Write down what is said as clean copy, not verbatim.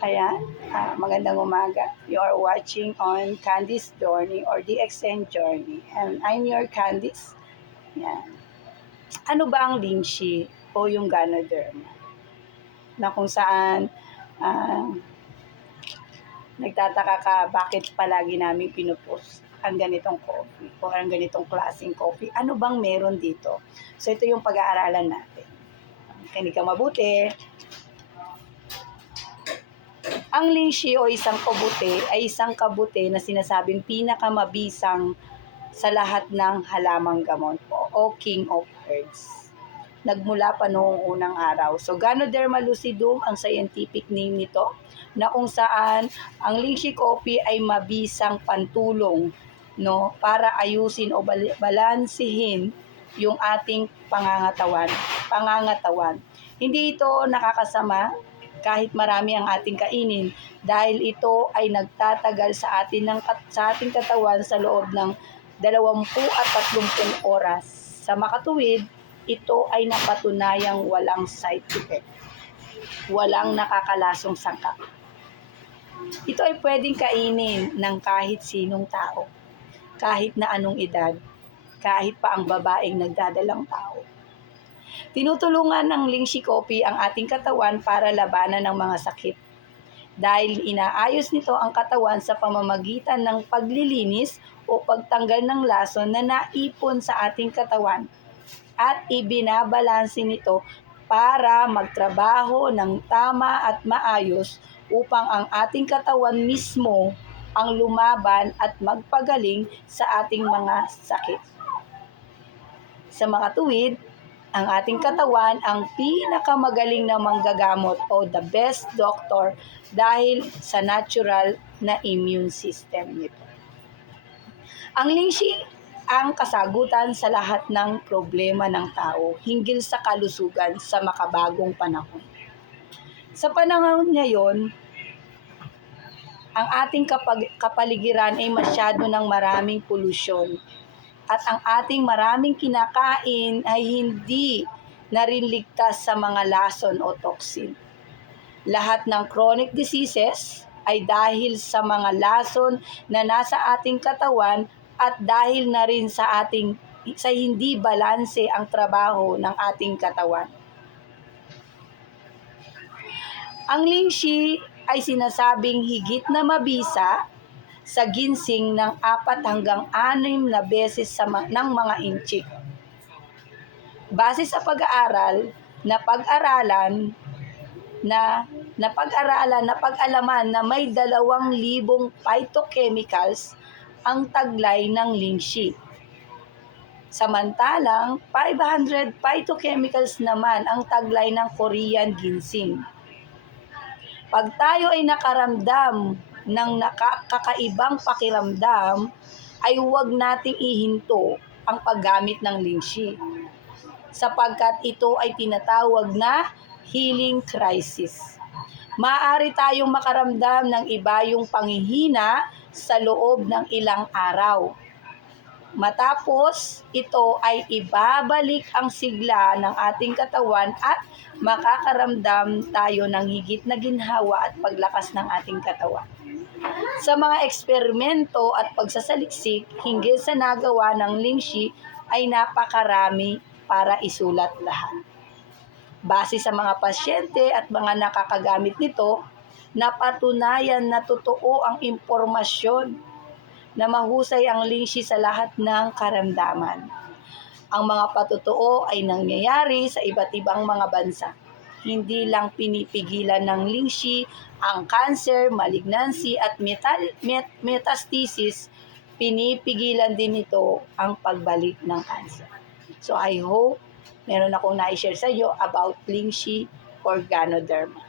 Ayan, magandang umaga. You are watching on Candice Journey or DXN Journey. And I'm your Candice. Yan. Ano ba ang lynchy o yung Ganoderma? Na kung saan nagtataka ka bakit palagi namin pinupost ang ganitong coffee o ang ganitong klaseng coffee. Ano bang meron dito? So ito yung pag-aaralan natin. Kinig ka mabuti. Ang lynchy o isang kabute ay isang kabute na sinasabing pinakamabisang sa lahat ng halamang gamot o king of herbs. Nagmula pa noong unang araw. So Ganoderma lucidum ang scientific name nito, na kung saan ang lynchy coffee ay mabisang pantulong, no, para ayusin o balansihin yung ating pangangatawan. Hindi ito nakakasama kahit marami ang ating kainin, dahil ito ay nagtatagal sa ating katawan sa loob ng 20 at 30 oras. Sa makatuwid, ito ay napatunayang walang side effect, walang nakakalasong sangkap. Ito ay pwedeng kainin ng kahit sinong tao, kahit na anong edad, kahit pa ang babaeng nagdadalang tao. Tinutulungan ng lynchy coffee ang ating katawan para labanan ng mga sakit, dahil inaayos nito ang katawan sa pamamagitan ng paglilinis o pagtanggal ng lason na naipon sa ating katawan, at ibinabalanse nito para magtrabaho ng tama at maayos upang ang ating katawan mismo ang lumaban at magpagaling sa ating mga sakit. Sa makatuwid, ang ating katawan ang pinakamagaling na manggagamot o the best doctor dahil sa natural na immune system nito. Ang lynchy ang kasagutan sa lahat ng problema ng tao hinggil sa kalusugan sa makabagong panahon. Sa panahon ngayon, ang ating kapaligiran ay masyado ng maraming polusyon, at ang ating maraming kinakain ay hindi na rin ligtas sa mga lason o toxin. Lahat ng chronic diseases ay dahil sa mga lason na nasa ating katawan, at dahil na rin sa hindi balanse ang trabaho ng ating katawan. Ang lynchy ay sinasabing higit na mabisa sa ginseng ng 4 hanggang 6 na beses ng mga inchik. Base sa pag-aaral na pag-alaman na may 2,000 phytochemicals ang taglay ng lynchy. Samantalang 500 phytochemicals naman ang taglay ng Korean ginseng. Pag tayo ay nakaramdam ng kakaibang pakiramdam, ay huwag nating ihinto ang paggamit ng lynchy, sapagkat ito ay tinatawag na healing crisis. Maaari tayong makaramdam ng iba yung panghihina sa loob ng ilang araw. Matapos ito ay ibabalik ang sigla ng ating katawan at makakaramdam tayo ng higit na ginhawa at paglakas ng ating katawan. Sa mga eksperimento at pagsasaliksik hinggil sa nagawa ng lynchy ay napakarami para isulat lahat. Base sa mga pasyente at mga nakakagamit nito, napatunayan na totoo ang impormasyon na mahusay ang lynchy sa lahat ng karamdaman. Ang mga patotoo ay nangyayari sa iba't ibang mga bansa. Hindi lang pinipigilan ng lynchy ang cancer, malignancy at metastasis, pinipigilan din ito ang pagbalik ng cancer. So I hope meron akong na-share sa iyo about lynchy or Ganoderma.